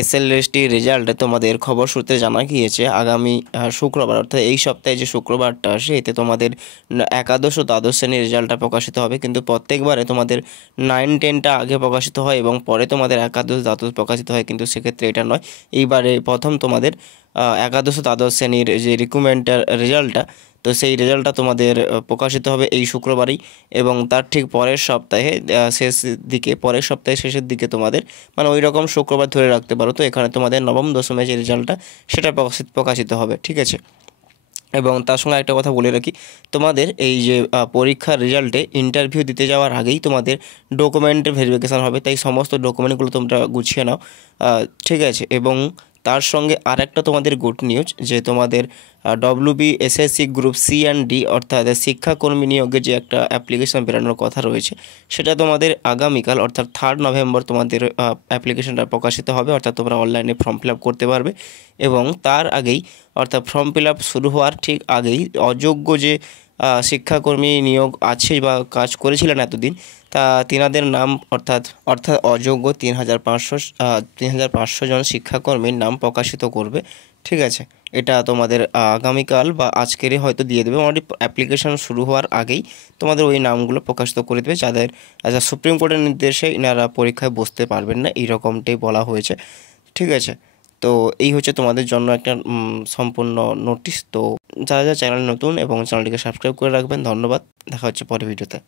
SLST result তোমাদের খবর সূত্রে জানা গিয়েছে আগামী শুক্রবার অর্থাৎ এই সপ্তাহে যে শুক্রবারটা আসে এতে তোমাদের একাদশ ও দ্বাদশ শ্রেণীর রেজাল্টটা প্রকাশিত হবে। কিন্তু প্রত্যেকবারে তোমাদের 9-10টা আগে প্রকাশিত হয় এবং পরে তোমাদের একাদশ দ্বাদশ প্রকাশিত হয়, কিন্তু সেক্ষেত্রে এটা নয়। এইবারে প্রথম তোমাদের একাদশ ও দ্বাদশ শ্রেণীর যে রিক্রুটমেন্টের রেজাল্টটা, তো সেই রেজাল্টটা তোমাদের প্রকাশিত হবে এই শুক্রবারই এবং তার ঠিক পরের সপ্তাহে পরের সপ্তাহে শেষের দিকে তোমাদের মানে ওই রকম শুক্রবার ধরে রাখতে পারো। তো এখানে তোমাদের নবম দশমের যে রেজাল্টটা সেটা প্রকাশিত হবে, ঠিক আছে। এবং তার সঙ্গে একটা কথা বলে রাখি, তোমাদের এই যে পরীক্ষার রেজাল্টে ইন্টারভিউ দিতে যাওয়ার আগেই তোমাদের ডকুমেন্টের ভেরিফিকেশান হবে, তাই সমস্ত ডকুমেন্টগুলো তোমরা গুছিয়ে নাও, ঠিক আছে। এবং তার সঙ্গে আর একটা তোমাদের গুড নিউজ যে তোমাদের WBSSC group C and D অর্থাৎ শিক্ষাকর্মী নিয়োগের যে একটা অ্যাপ্লিকেশন বেরোনোর কথা রয়েছে সেটা তোমাদের আগামীকাল অর্থাৎ 3 নভেম্বর তোমাদের অ্যাপ্লিকেশনটা প্রকাশিত হবে, অর্থাৎ তোমরা অনলাইনে ফর্ম ফিল আপ করতে পারবে। এবং তার আগেই অর্থাৎ ফর্ম ফিল আপ শুরু হওয়ার ঠিক আগেই অযোগ্য যে শিক্ষাকর্মী নিয়োগ আছে বা কাজ করেছিলেন এতদিন, তা তিনাদের নাম অর্থাৎ অযোগ্য 3,500 জন শিক্ষাকর্মীর নাম প্রকাশিত করবে, ঠিক আছে। এটা তোমাদের আগামীকাল বা আজকেরই হয়তো দিয়ে দেবে, অলরেডি অ্যাপ্লিকেশন শুরু হওয়ার আগেই তোমাদের ওই নামগুলো প্রকাশিত করে দেবে, যাদের সুপ্রিম কোর্টের নির্দেশে ইনারা পরীক্ষায় বসতে পারবেন না এইরকমটাই বলা হয়েছে, ঠিক আছে। তো এই হচ্ছে তোমাদের জন্য একটা সম্পূর্ণ নোটিশ। তো যারা চ্যানেল নতুন এবং চ্যানেলটিকে সাবস্ক্রাইব করে রাখবেন, ধন্যবাদ। দেখা হচ্ছে পরের ভিডিওতে।